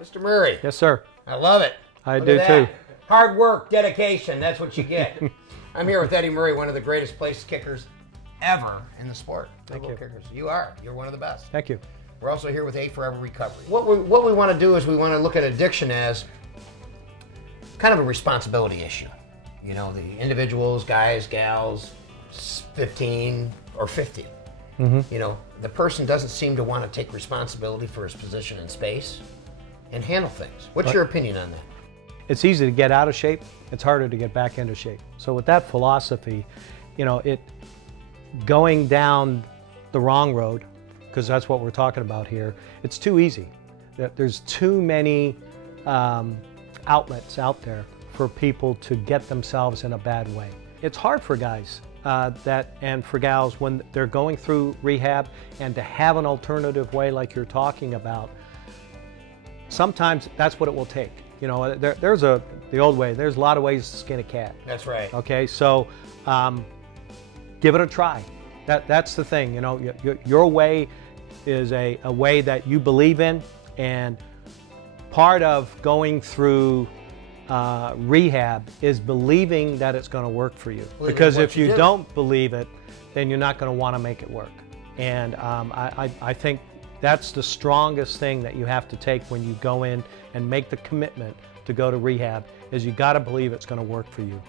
Mr. Murray. Yes, sir. I love it. I Look do at too. that. Hard work, dedication, that's what you get. I'm here with Eddie Murray, one of the greatest place kickers ever in the sport. Thank you. Kickers. You are. You're one of the best. Thank you. We're also here with A Forever Recovery. What we want to do is we want to look at addiction as kind of a responsibility issue. You know, the individuals, guys, gals, 15 or 50. You know, the person doesn't seem to want to take responsibility for his position in space and handle things. What's your opinion on that? It's easy to get out of shape. It's harder to get back into shape. So with that philosophy, you know, going down the wrong road, because that's what we're talking about here, it's too easy. There's too many outlets out there for people to get themselves in a bad way. It's hard for guys and for gals when they're going through rehab, and to have an alternative way like you're talking about. Sometimes that's what it will take. You know, there's the old way. There's a lot of ways to skin a cat. That's right. Okay, so give it a try. That's the thing. You know, your way is a way that you believe in, and part of going through rehab is believing that it's going to work for you. Because if you don't believe it, then you're not going to want to make it work. And I think that's the strongest thing that you have to take when you go in and make the commitment to go to rehab, is you got to believe it's going to work for you.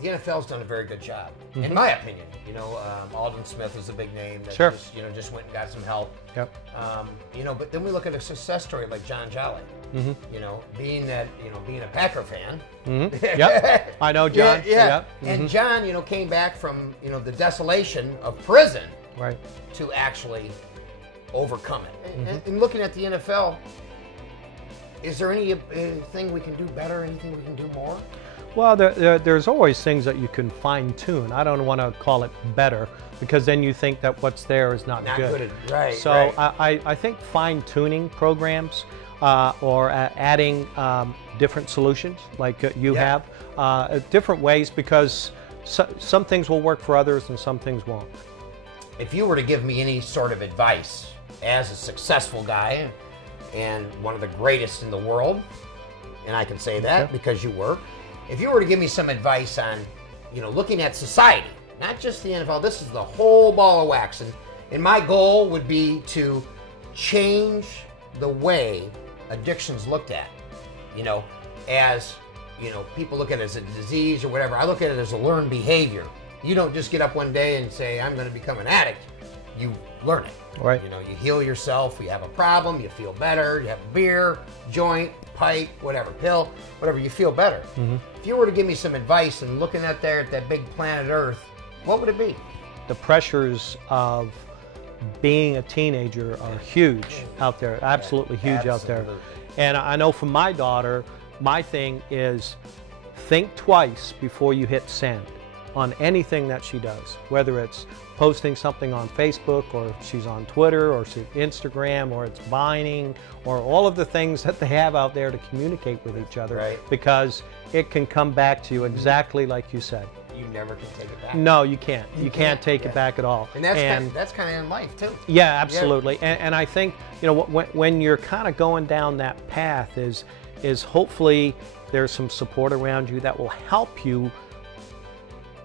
The NFL's done a very good job, in my opinion. You know, Alden Smith is a big name that just went and got some help. Yep. You know, but then we look at a success story like John Jolly. You know, being a Packer fan. Yep. I know John. Yeah. And John, you know, came back from, you know, the desolation of prison, right, to actually overcome it. And looking at the NFL, is there anything we can do better? Anything we can do more? Well, there's always things that you can fine tune. I don't want to call it better, because then you think that what's there is not good. Right. So right. I think fine tuning programs or adding different solutions like you have, different ways, because some things will work for others and some things won't. If you were to give me any sort of advice as a successful guy and one of the greatest in the world, and I can say that because you were, if you were to give me some advice on, you know, looking at society, not just the NFL, this is the whole ball of wax, and my goal would be to change the way addiction's looked at. You know, as, you know, people look at it as a disease or whatever. I look at it as a learned behavior. You don't just get up one day and say, I'm going to become an addict. You learn it. Right. You know, you heal yourself. You have a problem. You feel better. You have a beer, joint, pipe, whatever, pill, whatever. You feel better. If you were to give me some advice and looking out there at that big planet Earth, what would it be? The pressures of being a teenager are huge out there. Absolutely huge out there. And I know for my daughter, my thing is think twice before you hit send on anything that she does, whether it's posting something on Facebook, or she's on Twitter, or she's Instagram, or it's Vining, or all of the things that they have out there to communicate with each other, because it can come back to you exactly like you said. You never can take it back. No, you can't. You can't take it back at all. And that's kind of in life too. Yeah, absolutely. And I think, you know, when you're kind of going down that path is hopefully there's some support around you that will help you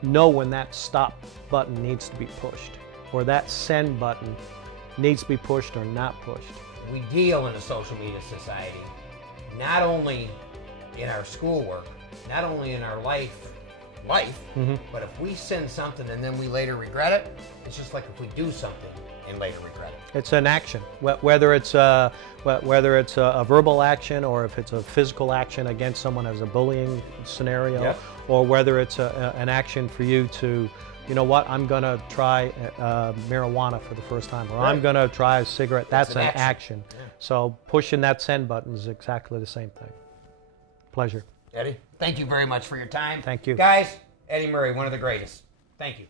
know when that stop button needs to be pushed, or that send button needs to be pushed or not pushed. We deal in a social media society, not only in our schoolwork, not only in our life, but if we send something and then we later regret it, it's just like if we do something and later regret it. It's an action, whether it's a verbal action, or if it's a physical action against someone as a bullying scenario, or whether it's an action for you to, you know what, I'm going to try marijuana for the first time, or I'm going to try a cigarette. That's an action. So pushing that send button is exactly the same thing. Pleasure. Eddie, thank you very much for your time. Thank you. Guys, Eddie Murray, one of the greatest. Thank you.